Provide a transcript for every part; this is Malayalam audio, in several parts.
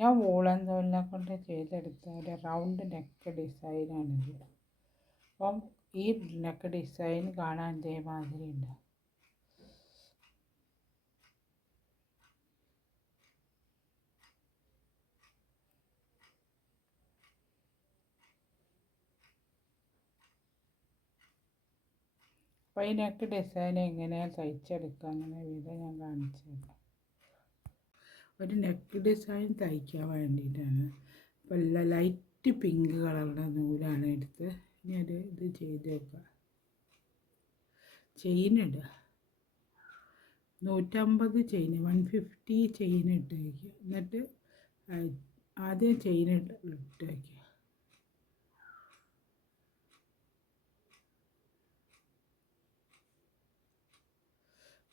ഞാൻ വൂളൻ നൂലിനെ കൊണ്ട് ചെയ്തെടുത്ത ഒരു റൗണ്ട് നെക്ക് ഡിസൈനാണിത്. അപ്പം ഈ നെക്ക് ഡിസൈൻ കാണാൻ ഇതേമാതിരി ഉണ്ട്. അപ്പോൾ ഈ നെക്ക് ഡിസൈൻ എങ്ങനെയാണ് തയ്ച്ചെടുക്കുക എന്നുള്ള വിധം ഞാൻ കാണിച്ചു തരാം. ഒരു നെക്ക് ഡിസൈൻ തയ്ക്കാൻ വേണ്ടിയിട്ടാണ്. അപ്പോൾ ലൈറ്റ് പിങ്ക് കളറുടെ നൂലാണ് എടുത്ത് ഞാൻ ഇത് ചെയ്ത് വെക്കുക. ചെയിൻ ഇടുക, 150 ചെയിൻ, 150 ചെയിൻ ഇട്ട് വയ്ക്കുക. എന്നിട്ട് ആദ്യം ചെയിൻ ഇട്ട് വയ്ക്കുക.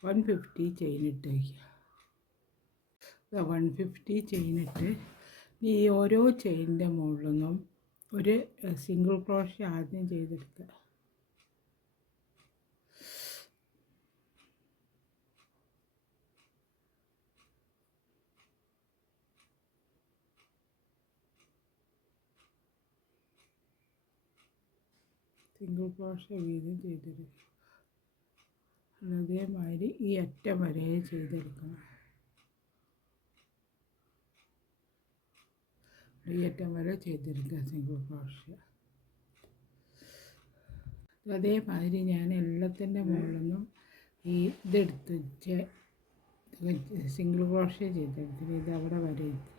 വൺ 150 ചെയിൻ ഇട്ട് വയ്ക്കുക. 150 ചെയിനിട്ട് ഈ ഓരോ ചെയിനിൻ്റെ മുകളിൽ നിന്നും ഒരു സിംഗിൾ ക്രോഷ്യ ആദ്യം ചെയ്തെടുക്കുക. സിംഗിൾ ക്രോഷ്യ വീതം ചെയ്തെടുക്കുക. അതേമാതിരി ഈ അറ്റം വരെ ചെയ്തെടുക്കണം. ഈ അറ്റം വരെ ചെയ്തെടുക്കുക സിംഗിൾ ക്രോഷ്യ. അതേമാതിരി ഞാൻ എല്ലാത്തിൻ്റെ മുകളിൽ നിന്നും ഈ ഇതെടുത്ത് സിംഗിൾ ക്രോഷ്യ ചെയ്തെടുത്തിട്ട് ഇത് അവിടെ വരെ എത്തി.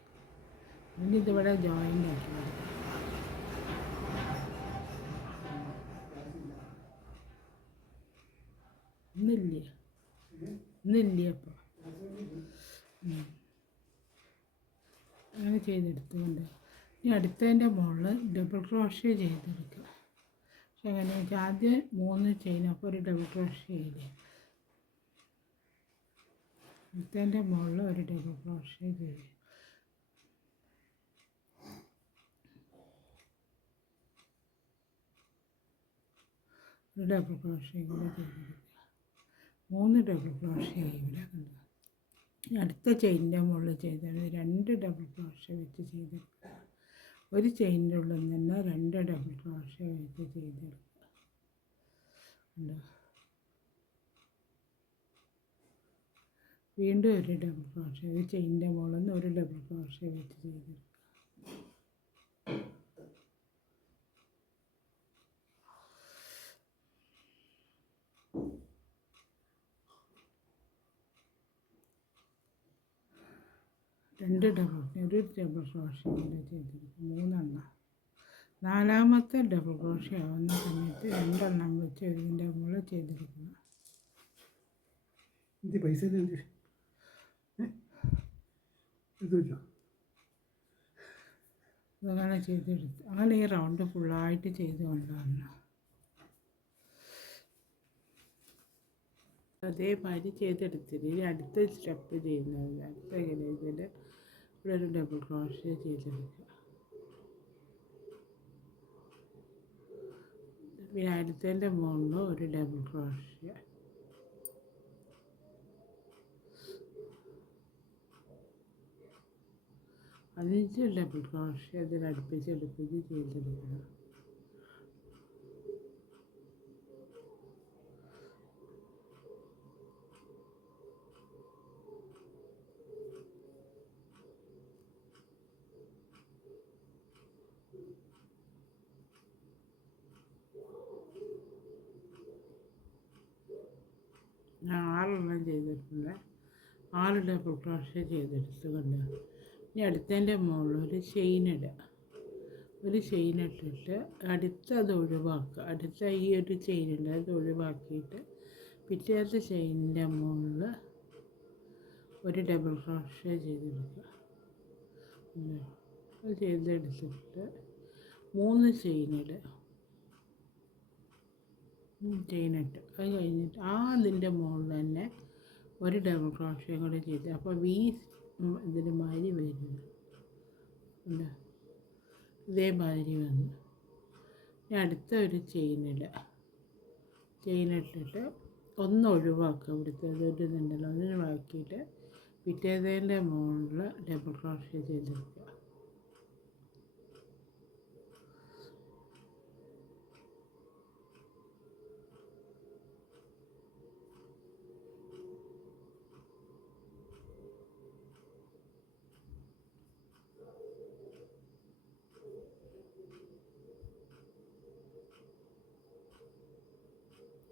പിന്നെ ഇതിവിടെ ജോയിൻ്റ് ആക്കി കൊടുക്കുക. ഇന്നില്ലേ അപ്പോൾ അങ്ങനെ ചെയ്തെടുത്തുകൊണ്ട് ഇനി അടുത്തതിൻ്റെ മുകളിൽ ഡബിൾ ക്രോഷ്യ ചെയ്തെടുക്കുക. പക്ഷെ എങ്ങനെ വെച്ചാൽ ആദ്യം 3 ചെയിൻ, അപ്പോൾ ഒരു ഡബിൾ ക്രോഷ്യ ചെയ്ത് അടുത്തതിൻ്റെ മുകളിൽ ഒരു ഡബിൾ ക്രോഷ്യ ചെയ്ത് ഒരു ഡബിൾ ക്രോഷ്യ കൂടെ ചെയ്തെടുക്കുക. 3 ഡബിൾ ക്രോഷ്യ ഇവിടെ കണ്ടു. അടുത്ത ചെയിനിൻ്റെ മുകളിൽ ചെയ്താൽ 2 ഡബിൾ ക്രോഷ്യ വെച്ച് ചെയ്തെടുക്കുക. ഒരു ചെയിനിൻ്റെ ഉള്ളിൽ തന്നെ 2 ഡബിൾ ക്രോഷ്യ വെച്ച് ചെയ്തെടുക്കുക. വീണ്ടും ഒരു ഡബിൾ ക്രോഷ്യ, ഒരു ചെയിനിൻ്റെ മുകളിൽ നിന്ന് ഒരു ഡബിൾ ക്രോഷ്യ വെച്ച് ചെയ്തെടുക്കുക. ഒരു ഡബിൾ ക്രോഷ്യ കൂടെ ചെയ്തെടുക്കും. 3 എണ്ണം. 4ാമത്തെ ഡബിൾ ക്രോഷ്യ ആവുന്ന സമയത്ത് 2 എണ്ണം വെച്ച് ഇതിൻ്റെ മുകളിൽ ചെയ്തെടുക്കണം. അങ്ങനെ ചെയ്തെടുത്ത് അങ്ങനെ ഈ റൗണ്ട് ഫുള്ളായിട്ട് ചെയ്ത് കൊണ്ടുവരണം. അതേമാതിരി ചെയ്തെടുത്തിട്ട് ഇനി അടുത്ത സ്റ്റെപ്പ് ചെയ്യുന്നത് അടുത്ത എങ്ങനെ ഇതിൽ ഇവിടെ ഒരു ഡബിൾ ക്രോഷ്യ ചെയ്തെടുക്കുക. പിന്നെ അടുത്തതിൻ്റെ മുകളിൽ ഒരു ഡബിൾ ക്രോഷ്യ, 5 ഡബിൾ ക്രോഷ്യ ഇതിലടുപ്പിച്ച് ചെയ്തെടുക്കണം. ഞാൻ 6 എണ്ണം ചെയ്തിട്ടുണ്ട്. 6 ഡബിൾ ക്രോഷ്യ ചെയ്തെടുത്ത് കൊണ്ട് ഇനി അടുത്തതിൻ്റെ മുകളിൽ ഒരു ചെയിൻ ഇടുക. ഒരു ചെയിൻ ഇട്ടിട്ട് അടുത്തത് ഒഴിവാക്കുക. അടുത്ത ഈ ഒരു ചെയിനുണ്ട് അത് ഒഴിവാക്കിയിട്ട് പിറ്റേത്തെ ചെയിനിൻ്റെ മുകളിൽ ഒരു ഡബിൾ ക്രോഷ്യ ചെയ്തെടുക്കുക. അത് ചെയ്തെടുത്തിട്ട് 3 ചെയിനിടുക. ചെയിനിട്ട് അത് കഴിഞ്ഞിട്ട് അതിൻ്റെ മുകളിൽ തന്നെ ഒരു ഡബിൾ ക്രോഷ്യ കൂടെ ചെയ്ത് അപ്പോൾ ഇതിന് മാതിരി വരുന്നു. ഇതേമാതിരി വന്നു. ഇനി അടുത്ത ഒരു ചെയിനിടുക. ചെയിനിട്ടിട്ട് ഒന്ന് ഒഴിവാക്കുക. ഇവിടുത്തെ ഒരു ഇതുണ്ടല്ലോ ഒഴിവാക്കിയിട്ട് പിറ്റേതിൻ്റെ മുകളിൽ ഡബിൾ ക്രോഷ്യ ചെയ്തെടുക്കുക.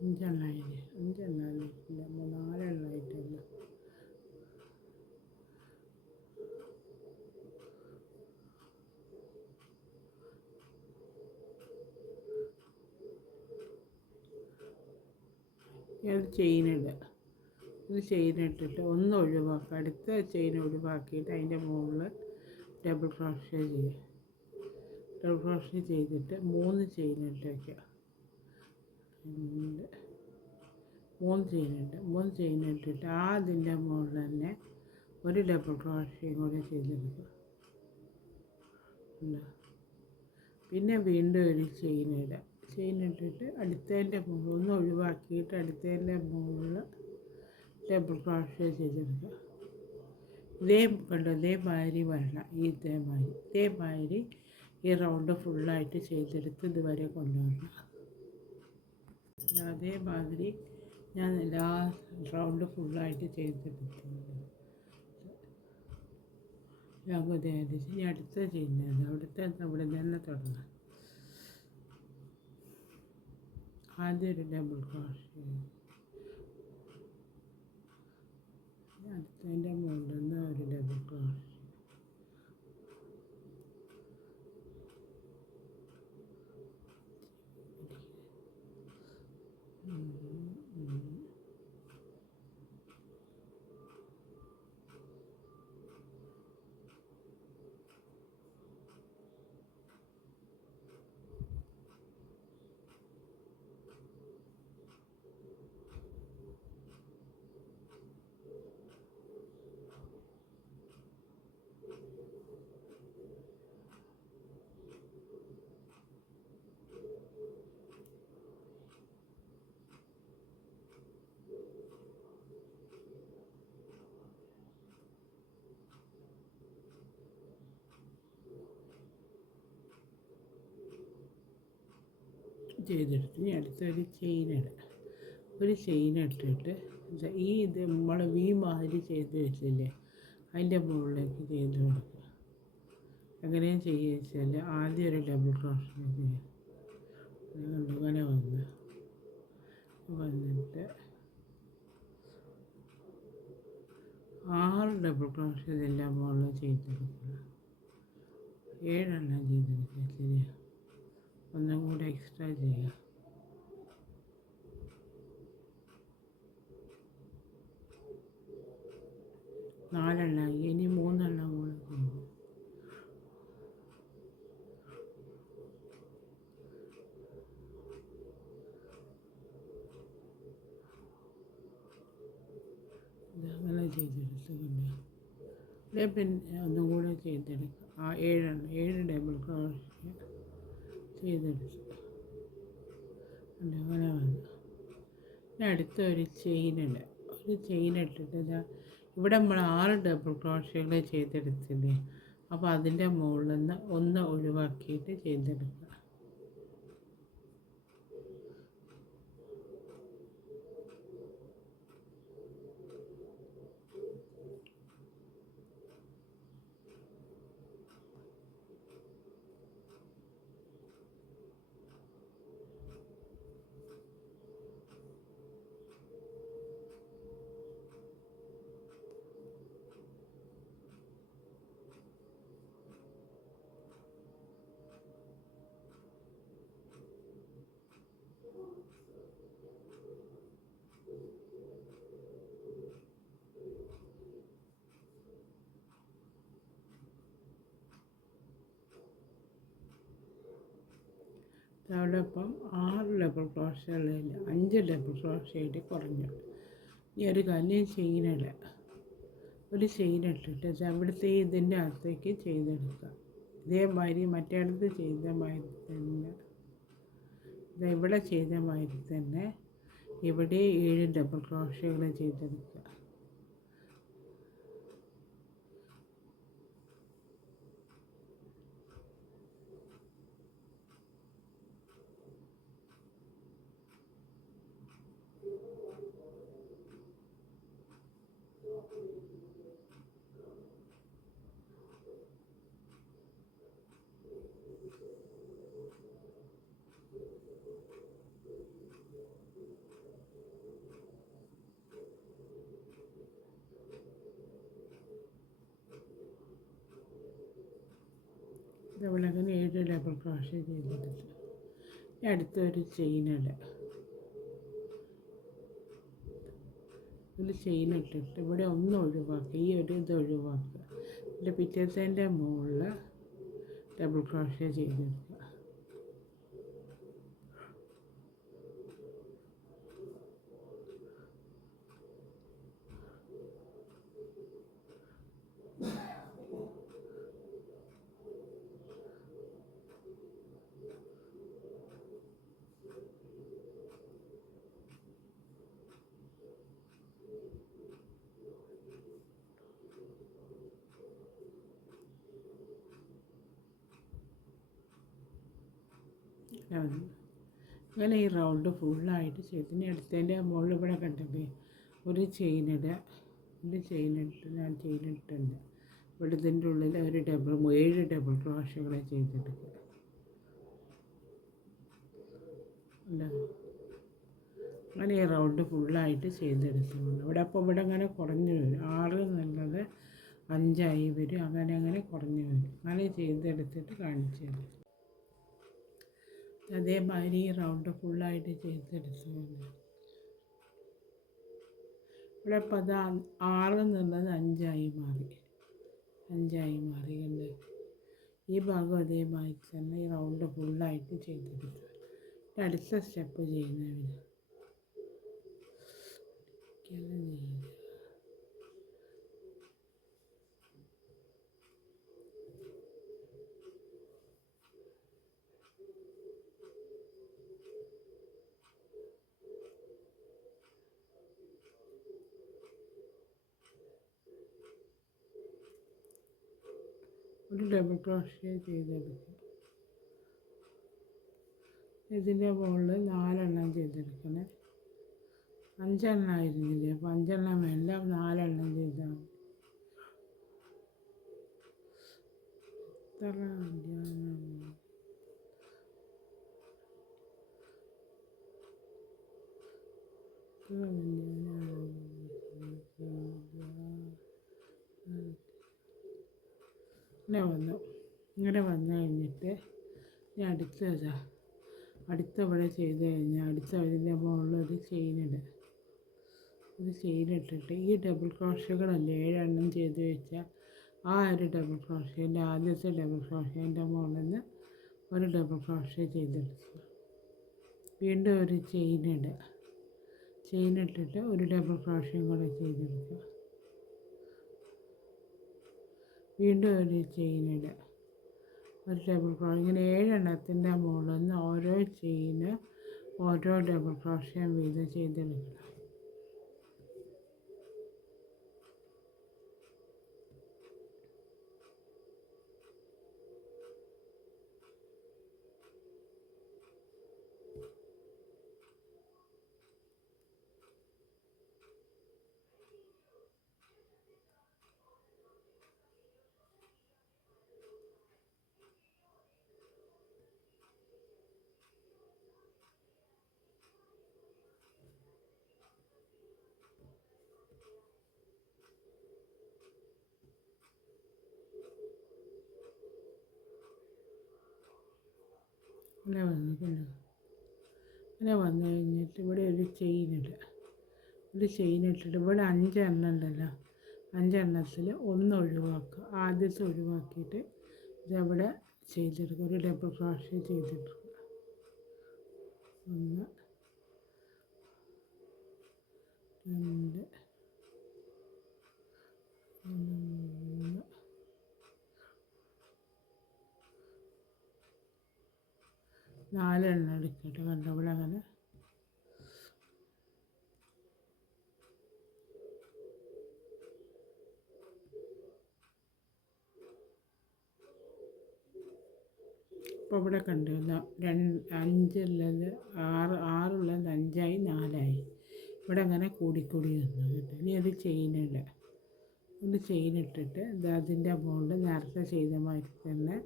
അഞ്ചെണ്ണമായില്ലേ? അഞ്ചെണ്ണമായിട്ടില്ല, 4 എണ്ണമായിട്ടല്ല. ഇത് ചെയിനിടുക. ഇത് ചെയിനിട്ടിട്ട് ഒന്ന് ഒഴിവാക്കുക. അടുത്ത ചെയിൻ ഒഴിവാക്കിയിട്ട് അതിൻ്റെ മുകളിൽ ഡബിൾ ക്രോഷ്യ ചെയ്യുക. ഡബിൾ ക്രോഷ്യ ചെയ്തിട്ട് 3 ചെയിൻ ഇട്ട് വയ്ക്കുക. 3 ചെയിൻ ഇട്ടിട്ട് അതിൻ്റെ മുകളിൽ തന്നെ ഒരു ഡബിൾ ക്രോഷ്യയും കൂടെ ചെയ്തെടുക്കുക. പിന്നെ വീണ്ടും ഒരു ചെയിൻ ഇടുക. ചെയിൻ ഇട്ടിട്ട് അടുത്തതിൻ്റെ മുകളിൽ ഒന്ന് ഒഴിവാക്കിയിട്ട് അടുത്തതിൻ്റെ മുകളിൽ ഡബിൾ ക്രോഷ്യ ചെയ്തെടുക്കുക. ഇതേമാതിരി വരണം. ഇതേമാതിരി ഈ റൗണ്ട് ഫുള്ളായിട്ട് ചെയ്തെടുത്ത് ഇതുവരെ കൊണ്ടുവരണം. അതേമാതിരി ഞാൻ എല്ലാ റൗണ്ട് ഫുള്ളായിട്ട് ചെയ്തെടുത്തിട്ടുണ്ട്. ഇനി അടുത്ത ചെയ്യുന്നത് അവിടുത്തെ അവിടെ തന്നെ തുടങ്ങാം. ആദ്യം ഒരു ഡബിൾ ക്രോഷ്യ, അടുത്തതിൻ്റെ മുകളിൽ നിന്ന് ഒരു ഡബിൾ ക്രോഷ്യ, ചെയ്തെടുത്ത് ഇനി അടുത്തൊരു ചെയിനിടുക. ഒരു ചെയിൻ ഇട്ടിട്ട് ഇത് നമ്മൾ മാതിരി ചെയ്ത് വെച്ചില്ലേ അതിൻ്റെ മുകളിലേക്ക് ചെയ്ത് കൊടുക്കുക. എങ്ങനെയും ചെയ്യുക വെച്ചാൽ ആദ്യം ഒരു ഡബിൾ ക്രോഷ്യ ചെയ്യുക. ഇങ്ങനെ വന്നിട്ട് 6 ഡബിൾ ക്രോഷ്യ ഇതിൻ്റെ മുകളിൽ ചെയ്തെടുക്കുക. 7 എണ്ണം ചെയ്തെടുക്കുക. ശരിയാണ്, ഒന്നും കൂടെ എക്സ്ട്രാ ചെയ്യുക. 4 എണ്ണമായി. ഇനി 3 എണ്ണം കൂടെ ചെയ്യും. ഇതങ്ങനെ ചെയ്തെടുത്തുകൊണ്ട് പിന്നെ ഒന്നും കൂടെ ചെയ്തെടുക്കുക. 7 ഡബിൾ ക്രോഷ്യ ചെയ്തെടുത്തു. അങ്ങനെ വന്നു. പിന്നെ അടുത്ത ഒരു ചെയിനിടുക. ഒരു ചെയിൻ ഇട്ടിട്ട് ഇവിടെ നമ്മൾ 6 ഡബിൾ ക്രോഷ്യകൾ ചെയ്തെടുത്തില്ലേ, അപ്പോൾ അതിൻ്റെ മുകളിൽ നിന്ന് ഒന്ന് ഒഴിവാക്കിയിട്ട് ചെയ്തെടുക്കുക. അതോടൊപ്പം 6 ഡബിൾ ക്രോഷ്യകളിൽ 5 ഡബിൾ ക്രോഷ്യയിൽ കുറഞ്ഞു. ഇനി ഒരു കല്ല് ചെയിനിടുക. ഒരു ചെയിൻ ഇട്ടിട്ട് അവിടുത്തെ ഇതിൻ്റെ അകത്തേക്ക് ചെയ്തെടുക്കുക. ഇതേമാതിരി മറ്റേടത്ത് ചെയ്ത മാതിരി തന്നെ, ഇവിടെ ചെയ്ത മാതിരി തന്നെ ഇവിടെ 7 ഡബിൾ ക്രോഷ്യകൾ ചെയ്തെടുക്കുക. ഡബിൾ ക്രോഷ്യ ചെയ്തെടുത്തു. അടുത്തൊരു ചെയിനിടുക. ഒരു ചെയിൻ ഇട്ടിട്ട് ഇവിടെ ഒന്ന് ഒഴിവാക്കുക, ഈ ഒരു ഇത് ഒഴിവാക്കുക. എന്നിട്ട് പിറ്റേത്തതിൻ്റെ മുകളിൽ ഡബിൾ ക്രോഷ്യ ചെയ്തെടുക്കുക. അങ്ങനെ ഈ റൗണ്ട് ഫുള്ളായിട്ട് ചെയ്ത് ഇനി അടുത്തതിൻ്റെ മുകളിൽ ഇവിടെ കണ്ടില്ലേ ഒരു ചെയിനിടുക. ഒരു ചെയിനിട്ട് ഞാൻ ചെയിനിട്ടുണ്ട്. ഇവിടെ ഇതിൻ്റെ ഉള്ളിൽ ഒരു 7 ഡബിൾ ക്രോഷ്യകളെ ചെയ്തെടുക്കുക. അങ്ങനെ ഈ റൗണ്ട് ഫുള്ളായിട്ട് ചെയ്തെടുക്കുന്നുണ്ട്. ഇവിടെ അങ്ങനെ കുറഞ്ഞു വരും. 6 എന്നുള്ളത് 5 വരും. അങ്ങനെ കുറഞ്ഞു വരും. അങ്ങനെ ചെയ്തെടുത്തിട്ട് കാണിച്ചു തരും. അതേമാതിരി ഈ റൗണ്ട് ഫുള്ളായിട്ട് ചെയ്തെടുക്കുന്നുണ്ട്. ഇവിടെ ഇപ്പോൾ അത് 6 എന്നുള്ളത് 5 മാറി. കണ്ട് ഈ ഭാഗം അതേമാതിരി തന്നെ ഈ റൗണ്ട് ഫുള്ളായിട്ട് ചെയ്തെടുക്കുക. അടുത്ത സ്റ്റെപ്പ് ചെയ്യുന്നതിന് ഒരു ഡബിൾ ക്രോഷ്യ ചെയ്തെടുക്കുക. ഇതിൻ്റെ മുകളിൽ 4 ചെയ്തെടുക്കണേ. 5 ആയിരുന്നില്ലേ, അപ്പോൾ 5 വേണ്ട, 4 ചെയ്താൽ മതി. ഇങ്ങനെ വന്നു കഴിഞ്ഞിട്ട് ഞാൻ അടുത്ത ഇവിടെ ചെയ്ത് കഴിഞ്ഞാൽ അടുത്ത അതിൻ്റെ മുകളിൽ ഒരു ചെയിനിട്ടിട്ട് ഈ ഡബിൾ ക്രോഷ്യകളല്ലേ 7 ചെയ്ത് വെച്ചാൽ ആ ഒരു ഡബിൾ ക്രോഷ്യൻ്റെ ആദ്യത്തെ ഡബിൾ ക്രോഷ്യൻ്റെ മുകളിൽ നിന്ന് ഒരു ഡബിൾ ക്രോഷ്യ ചെയ്തെടുക്കുക. വീണ്ടും ഒരു ചെയിനിട്ടിട്ട് ഒരു ഡബിൾ ക്രോഷ്യം കൂടെ ചെയ്തെടുക്കുക. വീണ്ടും ഒരു ചെയിനിടുക, ഒരു ഡബിൾ ക്രോഷ്യ. ഇങ്ങനെ 7 മുകളിൽ നിന്ന് ഓരോ ഡബിൾ ക്രോഷ്യം വീതം ചെയ്തെടുക്കണം. ഇങ്ങനെ വന്നു കഴിഞ്ഞിട്ട് ഇവിടെ ഒരു ചെയിനിട്ടിട്ട് ഇവിടെ 5 ഉണ്ടല്ലോ, 5 ഒന്ന് ഒഴിവാക്കുക. ആദ്യത്തെ ഒഴിവാക്കിയിട്ട് ഇതവിടെ ചെയ്തെടുക്കുക. ഒരു ഡബിൾ ക്രോഷ്യ ചെയ്തെടുക്കുക. 1 2 3 4 എടുക്കട്ടെ. കണ്ടപ്പോൾ അങ്ങനെ ഇപ്പോൾ ഇവിടെ കണ്ടു 5 ഉള്ളത് 6 ഉള്ളത് 5 4 ഇവിടെ അങ്ങനെ കൂടി വന്നു കേട്ടോ. ഇനി ഒരു ചെയിനിട്ടിട്ട് അതിൻ്റെ മുകളിൽ നേരത്തെ ചെയ്ത മാതിരി തന്നെ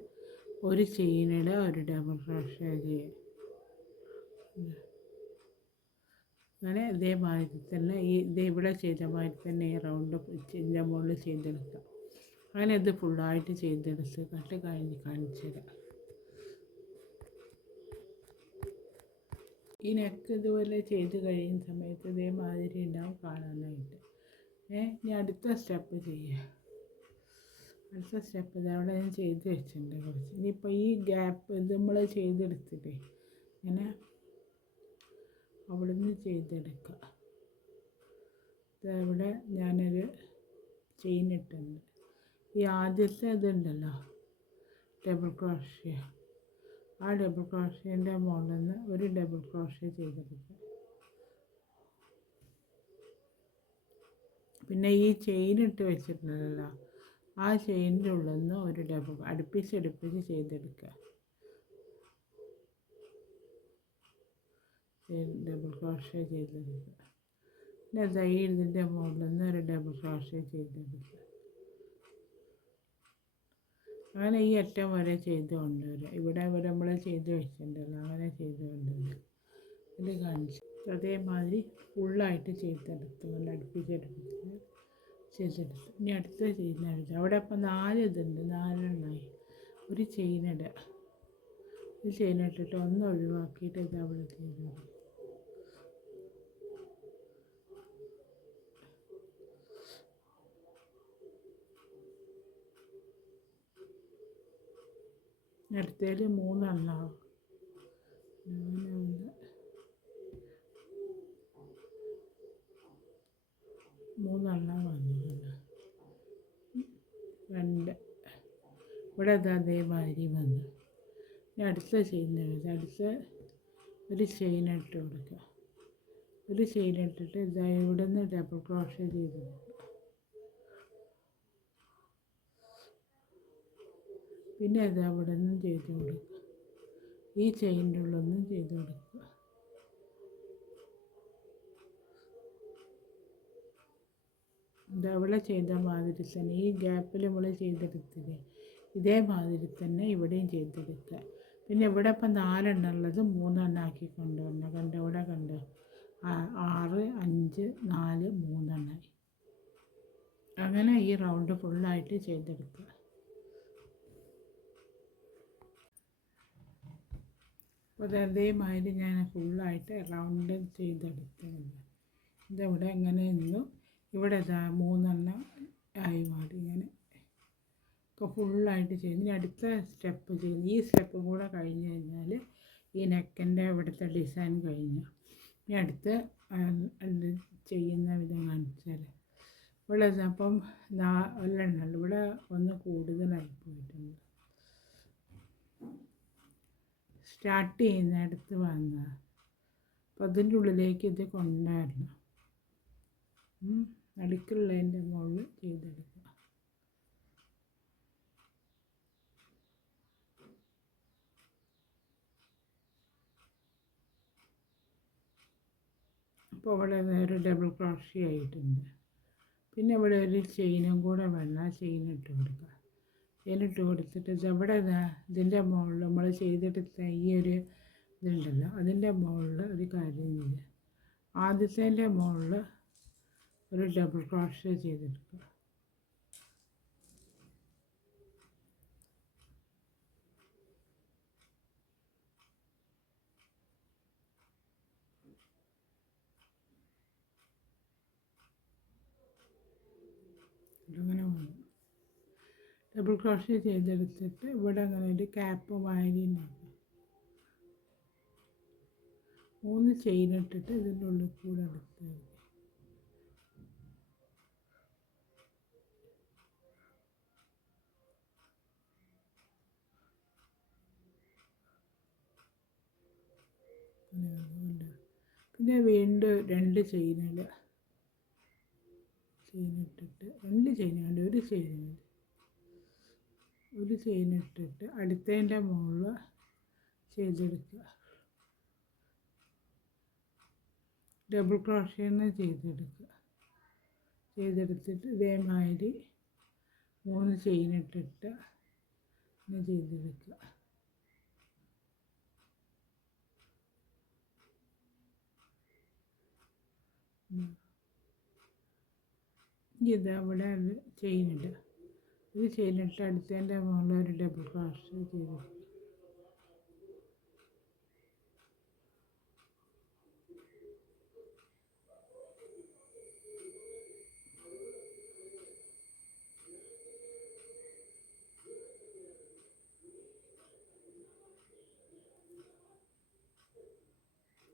ഒരു ചെയിനിടുക, ഒരു ഡബിൾ ക്രോഷ്യ ചെയ്യുക. അങ്ങനെ ഇതേമാതിരി തന്നെ ഇവിടെ ചെയ്ത മാതിരി തന്നെ ഈ റൗണ്ട് ഇതിൻ്റെ മുകളിൽ ചെയ്തെടുക്കുക. അങ്ങനെ ഇത് ഫുള്ളായിട്ട് ചെയ്തെടുത്ത് കാണിച്ചു തരാം. ഈ നെക്ക് ഇതുപോലെ ചെയ്ത് കഴിയുന്ന സമയത്ത് ഇതേമാതിരി ഉണ്ടാവും കാണാനായിട്ട്. ഇനി അടുത്ത സ്റ്റെപ്പ് ചെയ്യുക. അടുത്ത സ്റ്റെപ്പ് ഇതവിടെ ഞാൻ ചെയ്ത് വെച്ചിട്ടുണ്ട് കുറച്ച്. ഇനിയിപ്പോൾ ഈ ഗ്യാപ്പ് ഇത് നമ്മൾ ചെയ്തെടുത്തിട്ടേ ഇങ്ങനെ അവിടുന്ന് ചെയ്തെടുക്കുക. ഇവിടെ ഞാനൊരു ചെയിൻ ഇട്ടുണ്ട്. ഈ ആദ്യത്തെ ഇതുണ്ടല്ലോ ഡബിൾ ക്രോഷ്യ, ആ ഡബിൾ ക്രോഷ്യേൻ്റെ മുകളിൽ നിന്ന് ഒരു ഡബിൾ ക്രോഷ്യ ചെയ്തെടുക്കുക. പിന്നെ ഈ ചെയിൻ ഇട്ട് വെച്ചിട്ടുണ്ടല്ലോ, ആ ചെയിനിൻ്റെ ഉള്ളിൽ നിന്ന് ഒരു അടുപ്പിച്ച് ചെയ്തെടുക്കുക. ഡബിൾ ക്രോഷ്യ ചെയ്തെടുക്കുക. പിന്നെ ഇതിൻ്റെ മുകളിൽ നിന്ന് ഒരു ഡബിൾ ക്രോഷ്യ ചെയ്തെടുക്കുക. അങ്ങനെ ഈ അറ്റം വരെ ചെയ്ത് കൊണ്ടുവരിക. ഇവിടെ നമ്മൾ ചെയ്ത് വെച്ചിട്ടുണ്ടല്ലോ, അങ്ങനെ ചെയ്ത് കൊണ്ടുവരിക. ഇത് കാണിച്ചു അതേമാതിരി ഫുള്ളായിട്ട് ചെയ്തെടുത്ത് അടുപ്പിച്ച് ചെയ്തെടുത്ത്. ഇനി അടുത്ത ചെയ്യുന്നത് അവിടെ ഇപ്പം 4 ഇതുണ്ട്, 4 ഒരു ചെയിനിടുക. ഒരു ചെയിനിട്ടിട്ട് ഒന്ന് ഒഴിവാക്കിയിട്ട് ഇത് അവിടെ ചെയ്ത് അടുത്തതിൽ 3 എണ്ണാവും. 3 എണ്ണം വന്നിട്ടുണ്ട്. 2 ഇവിടെ അതേമാതിരി വന്നു. ഇനി അടുത്ത ചെയ്യുന്നത് അടുത്ത ഒരു ചെയിൻ ഇട്ട് കൊടുക്കുക. ഒരു ചെയിൻ ഇട്ടിട്ട് ഇവിടെ നിന്ന് ഡബിൾ ക്രോഷ്യ ചെയ്ത് കൊടുക്കുക. പിന്നെ അവിടെ നിന്നും ചെയ്ത് കൊടുക്കുക. ഈ ചെയിൻ്റെ ഉള്ളൊന്നും ചെയ്ത് കൊടുക്കുക. ഇതവിടെ ചെയ്ത മാതിരി തന്നെ ഈ ഗ്യാപ്പിൽ നമ്മൾ ചെയ്തെടുത്തില്ലേ, ഇതേമാതിരി തന്നെ ഇവിടെയും ചെയ്തെടുക്കുക. പിന്നെ ഇവിടെ ഇപ്പം 4 എണ്ണം ഉള്ളത് 3 എണ്ണം ആക്കി കൊണ്ടുവരണം. കണ്ടോ ഇവിടെ കണ്ടോ, 6, 5, 4, 3 എണ്ണമായി. അങ്ങനെ ഈ റൗണ്ട് ഫുള്ളായിട്ട് ചെയ്തെടുക്കുക. അപ്പോൾ അതേമാതിരി ഞാൻ ഫുള്ളായിട്ട് റൗണ്ട് ചെയ്തെടുത്തിട്ടുണ്ട്. ഇതവിടെ എങ്ങനെ നിന്നു. ഇവിടെ 3 എണ്ണം ആയി മാറി. ഇങ്ങനെ ഒക്കെ ഫുള്ളായിട്ട് ചെയ്ത് ഇനി അടുത്ത സ്റ്റെപ്പ് ചെയ്യുന്നു. ഈ സ്റ്റെപ്പ് കൂടെ കഴിഞ്ഞ് കഴിഞ്ഞാൽ ഈ നെക്കിൻ്റെ ഇവിടുത്തെ ഡിസൈൻ കഴിഞ്ഞു. ഇനി അടുത്ത ചെയ്യുന്ന വിധം കാണിച്ചാൽ ഇവിടെ അപ്പം 4 എണ്ണം ഇവിടെ ഒന്ന് കൂടുതലായി പോയിട്ടുണ്ട്. സ്റ്റാർട്ട് ചെയ്യുന്നിടത്ത് വന്ന അപ്പം അതിൻ്റെ ഉള്ളിലേക്ക് ഇത് കൊണ്ടുവരണം. നടുക്കുള്ളതിൻ്റെ മുകളിൽ ചെയ്തെടുക്കുക. അപ്പോൾ അവിടെ വേറെ ഡബിൾ ക്രോഷ്യ ആയിട്ടുണ്ട്. പിന്നെ ഇവിടെ ഒരു ചെയിനും കൂടെ വേണം. ആ ചെയിൻ ഇട്ട് കൊടുക്കുക. ചെയിൻ ഇട്ട് കൊടുത്തിട്ട് ഇവിടെ ഇതിൻ്റെ മുകളിൽ നമ്മൾ ചെയ്തെടുത്ത ഈ ഒരു ഇതുണ്ടല്ലോ, അതിൻ്റെ മുകളിൽ ഒരു കാര്യം ചെയ്യുക. ആദ്യത്തേൻ്റെ മുകളിൽ ഒരു ഡബിൾ ക്രോഷ്യ ചെയ്തെടുക്കുക. അങ്ങനെ വന്നു. ഡബിൾ ക്രോഷ്യ ചെയ്തെടുത്തിട്ട് ഇവിടെ അങ്ങനെ ഒരു ക്യാപ്പ് മാതിരി ഉണ്ടാക്കുക. 3 ചെയിൻ ഇട്ടിട്ട് ഇതിൻ്റെ ഉള്ളിൽ കൂടെ എടുത്ത് പിന്നെ വീണ്ടും 2 ചെയിനിടുക. ചെയിനിട്ടിട്ട് 2 ചെയിൻ വേണ്ട, ഒരു ചെയിനിട്ടിട്ട് അടുത്തതിൻ്റെ മുകളിൽ ചെയ്തെടുക്കുക. ഡബിൾ ക്രോഷ്യ ചെയ്തെടുത്തിട്ട് ഇതേമാതിരി 3 ചെയിനിട്ടിട്ട് ചെയ്തെടുക്കുക. ഇതവിടെ ചെയിനിടുക. ഒരു ചെയിനിട്ട് അടുത്തതിൻ്റെ മുകളിൽ ഒരു ഡബിൾ ക്രോഷ്യ ചെയ്തെടുക്കുക.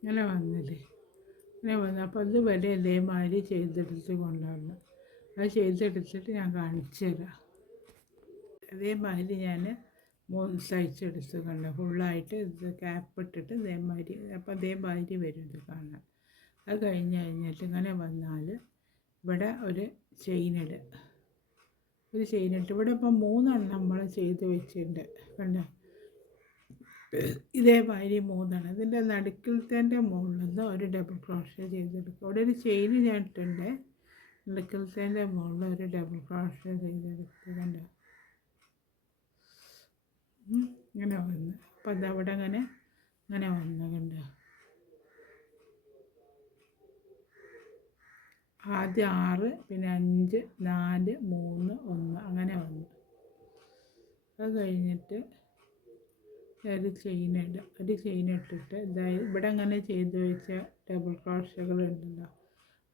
ഇങ്ങനെ വന്നില്ലേ, ഇങ്ങനെ വന്നു. അപ്പോൾ അത് വരെ ഇതേമാതിരി ചെയ്തെടുത്ത് കൊണ്ടുവരണം. അത് ചെയ്തെടുത്തിട്ട് ഞാൻ കാണിച്ചു തരാം. അതേമാതിരി ഞാൻ തയ്ച്ചെടുത്ത് കണ്ട ഫുള്ളായിട്ട് ഇത് ക്യാപ്പ് ഇട്ടിട്ട് ഇതേമാതിരി. അപ്പോൾ അതേമാതിരി വരും ഇത് കാണാൻ. അത് കഴിഞ്ഞിട്ട് ഇങ്ങനെ വന്നാൽ ഇവിടെ ഒരു ചെയിനിടുക. ഒരു ചെയിനിട്ട് ഇവിടെ ഇപ്പം 3 നമ്മൾ ചെയ്ത് വെച്ചിട്ടുണ്ട് കണ്ട. ഇതേമാതിരി 3 ഇതിൻ്റെ നടുക്കിലത്തെ മുകളിൽ നിന്ന് ഒരു ഡബിൾ ക്രോഷ്യ ചെയ്തെടുക്കുക. അവിടെ ഒരു ചെയിൻ ഞാൻ ഇട്ടുണ്ട്. നടുക്കിലത്തെ മുകളിൽ ഒരു ഡബിൾ ക്രോഷ്യ ചെയ്തെടുക്കുക കണ്ട. ഇങ്ങനെ വന്ന് അപ്പം അതവിടെ ഇങ്ങനെ വന്ന് കണ്ട. ആദ്യം 6, പിന്നെ 5, 4, 3, 1 അങ്ങനെ വന്നു. അത് കഴിഞ്ഞിട്ട് ഒരു ചെയിനിടുക. ഒരു ചെയിനിട്ടിട്ട് ഇവിടെ അങ്ങനെ ചെയ്ത് വെച്ച ഡബിൾ ക്രോഷ്യകളുണ്ടല്ലോ,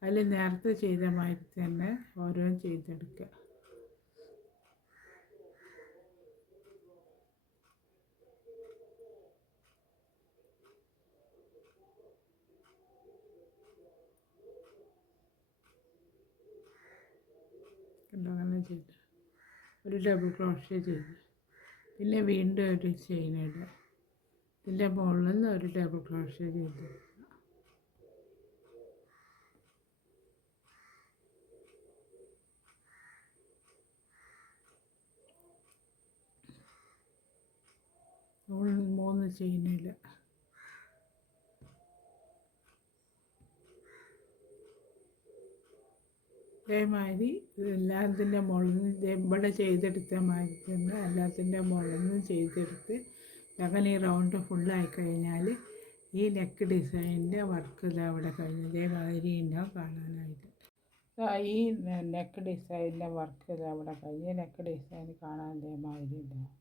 അതിൽ നേരത്തെ ചെയ്ത മാതിരി തന്നെ ഓരോന്ന് ചെയ്തെടുക്കുക. അങ്ങനെ ചെയ്ത് ഒരു ഡബിൾ ക്രോഷ്യ ചെയ്ത് പിന്നെ വീണ്ടും ഒരു ചെയിനിടുക. ഇതിൻ്റെ മുകളിൽ നിന്ന് ഒരു ഡബിൾ ക്രോഷ്യ ചെയ്ത് മുകളിൽ 3 ചെയിനിടുക. അതേമാതിരി എല്ലാത്തിൻ്റെ മുകളിൽ നിന്ന് ഇവിടെ ചെയ്തെടുത്ത മാതിരി തന്നെ എല്ലാത്തിൻ്റെ മുകളിൽ നിന്നും ചെയ്തെടുത്ത് അങ്ങനെ ഈ റൗണ്ട് ഫുള്ളായി കഴിഞ്ഞാൽ ഈ നെക്ക് ഡിസൈനിൻ്റെ വർക്ക് ഇതാ അവിടെ കഴിഞ്ഞു. ഇതേമാതിരി ഉണ്ടാവും കാണാനായിട്ട്. ഈ നെക്ക് ഡിസൈനിൻ്റെ വർക്ക് ഇതാ അവിടെ കഴിഞ്ഞ് നെക്ക് ഡിസൈൻ കാണാൻ ഇതേമാതിരി ഉണ്ടാവും.